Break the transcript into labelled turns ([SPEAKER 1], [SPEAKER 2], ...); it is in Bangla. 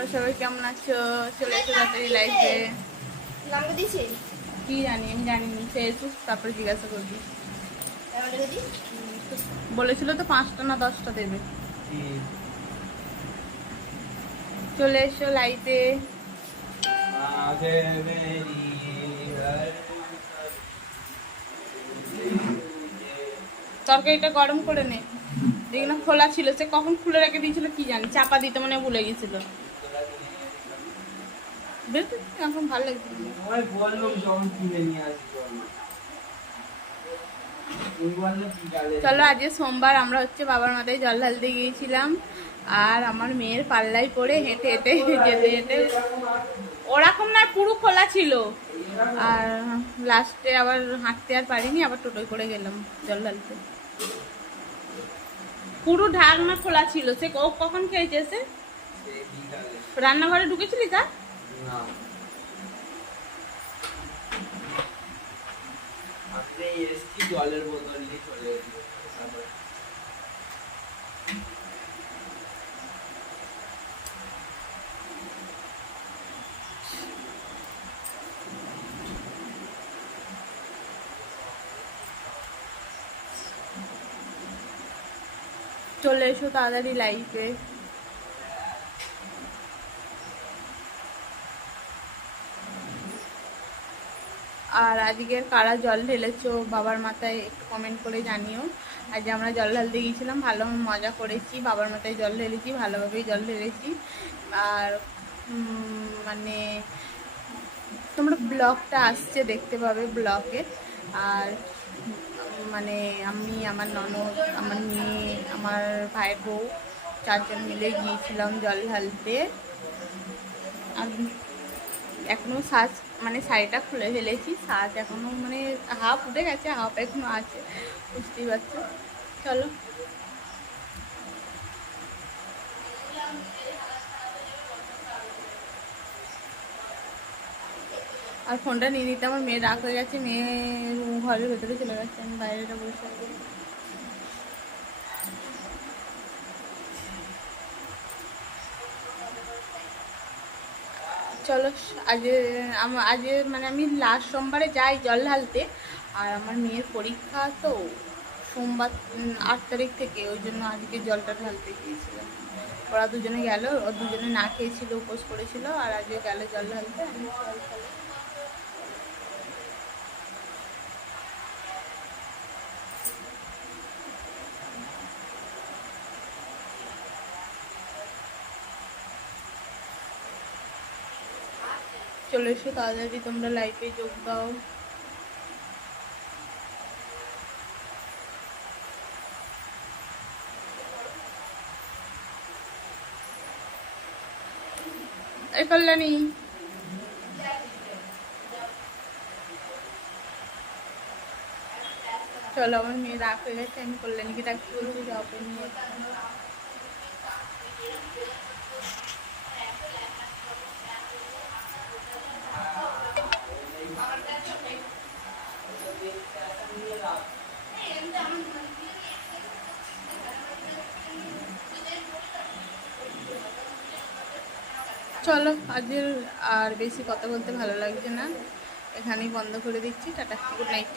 [SPEAKER 1] তোমরা সবাই কেমন আছো? চলে এসো তাড়াতাড়ি লাইফে
[SPEAKER 2] নামটা দিয়েছি?
[SPEAKER 1] কি জানি আমি জানিনি সে এসুস তারপরে জিজ্ঞাসা করবি। বলেছিল তো পাঁচটা না দশটা দেবে। চলে এসো লাইফে তরকারিটা গরম করে নে। দেখি না খোলা ছিল। সে কখন খুলে রেখে দিয়েছিল কি জানি। চাপা দিতে মনে ভুলে গেছিল। এখন ভালো লাগছে
[SPEAKER 3] তোমায় বললাম যখন কিনে নিয়ে আসব তুমি বললে বিকালে
[SPEAKER 1] চলো আজকে সোমবার আমরা হচ্ছে বাবার মাথায় জল ঢালতে গিয়েছিলাম। আর আমার মেয়ের পাল্লাই পড়ে হেঁটে হেঁটে যেতে যেতে ওরকম না পুরো খোলা ছিল। আর লাস্টে আবার হাঁটতে আর পারিনি আবার টোটোয় করে গেলাম জল ঢালতে। পুরো ঢাকনা খোলা ছিল। সে কখন খেয়েছে সে? রান্নাঘরে ঢুকেছিলি তা?
[SPEAKER 3] আপনি এসছি জলের বোতল নিয়ে চলে
[SPEAKER 1] চলে এসো তাড়াতাড়ি লাইফে আর আজকের কারা জল ঢেলেছো, বাবার মাথায় একটু কমেন্ট করে জানিও। আজ আমরা জল ঢালতে গিয়েছিলাম, ভালো মজা করেছি, বাবার মাথায় জল ঢেলেছি, ভালোভাবেই জল ঢেলেছি। আর মানে তোমরা ব্লগটা আসছে, দেখতে পাবে ব্লগে। আর মানে আমি, আমার ননদ, আমার মেয়ে, আমার ভাই বউ, চারজন মিলে গিয়েছিলাম জল ঢালতে। আর এখনও সাজ মানে শাড়িটা খুলে ফেলেছি। সাজ এখনও মানে হাফ উঠে গেছে, হাফ এখনও আছে। বুঝতেই পারছ? চলো। আর ফোনটা নিয়ে নিতে আমার মেয়ে রাগ হয়ে গেছে, মেয়ে ঘরের ভেতরে চলে গেছে, আমি বাইরেটা বসে চলো আজ আমার আজ মানে আমি লাস্ট সোমবারে যাই জল ঢালতে। আর আমার মেয়ের পরীক্ষা তো সোমবার আট তারিখ থেকে, ওই জন্য আজকে জলটা ঢালতে গিয়েছিলাম। ওরা দুজনে গেল দুজনে না খেয়েছিল, উপোস করেছিল, আর আজকে গেল জল ঢালতে, আমি জল ঢালতে চলে এসো তাড়াতাড়ি, তোমরা লাইফে যোগ দাও। এই কল্যাণী। চলো, আমার মেয়ে রাগ হয়ে গেছে, আমি কল্যাণীকে ডাকতে বলছি যাও নিয়ে। চলো, আজকের আর বেশি কথা বলতে ভালো লাগছে না। এখানেই বন্ধ করে দিচ্ছি। Tata good night